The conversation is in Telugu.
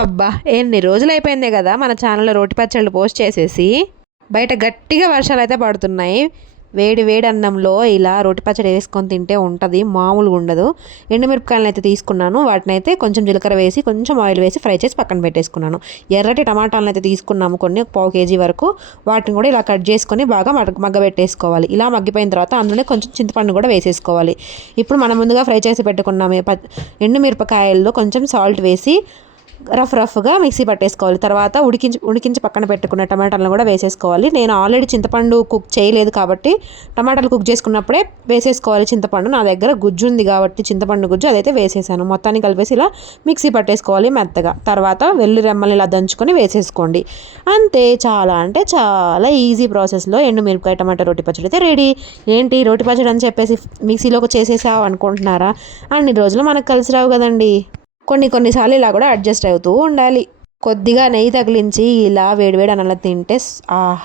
అబ్బా ఎన్ని రోజులు అయిపోయిందే కదా మన ఛానల్లో రోటి పచ్చళ్ళు పోస్ట్ చేసేసి. బయట గట్టిగా వర్షాలు అయితే పడుతున్నాయి. వేడి వేడి అన్నంలో ఇలా రోటి పచ్చడి వేసుకొని తింటే ఉంటుంది మామూలుగా ఉండదు. ఎండుమిరపకాయలను అయితే తీసుకున్నాను. వాటిని అయితే కొంచెం జీలకర్ర వేసి కొంచెం ఆయిల్ వేసి ఫ్రై చేసి పక్కన పెట్టేసుకున్నాను. ఎర్రటి టమాటాలను అయితే తీసుకున్నాము కొన్ని ఒక పావు కేజీ వరకు. వాటిని కూడా ఇలా కట్ చేసుకొని బాగా మగ్గ మగ్గ పెట్టేసుకోవాలి. ఇలా మగ్గిపోయిన తర్వాత అందులోనే కొంచెం చింతపండు కూడా వేసేసుకోవాలి. ఇప్పుడు మనం ముందుగా ఫ్రై చేసి పెట్టుకున్నాము ఎండుమిరపకాయల్లో కొంచెం సాల్ట్ వేసి రఫ్ రఫ్గా మిక్సీ పట్టేసుకోవాలి. తర్వాత ఉడికించి ఉడికించి పక్కన పెట్టుకున్న టమాటాలను కూడా వేసేసుకోవాలి. నేను ఆల్రెడీ చింతపండు కుక్ చేయలేదు కాబట్టి టమాటాలు కుక్ చేసుకున్నప్పుడే వేసేసుకోవాలి చింతపండు. నా దగ్గర గుజ్జు ఉంది కాబట్టి చింతపండు గుజ్జు అదైతే వేసేసాను. మొత్తాన్ని కలిపేసి ఇలా మిక్సీ పట్టేసుకోవాలి మెత్తగా. తర్వాత వెల్లు రెమ్మలు ఇలా దంచుకొని వేసేసుకోండి. అంతే చాలా అంటే చాలా ఈజీ ప్రాసెస్లో ఎండు మిరపకాయ టమాటా రోటి పచ్చడి అయితే రెడీ. ఏంటి రోటి పచ్చడి అని చెప్పేసి మిక్సీలోకి చేసేసావు అనుకుంటున్నారా? అన్ని రోజులు మనకు కలిసి రావు కదండి. కొన్ని కొన్నిసార్లు ఇలా కూడా అడ్జస్ట్ అవుతూ ఉండాలి. కొద్దిగా నెయ్యి తగిలించి ఇలా వేడివేడి అన్నంలో తింటే ఆహా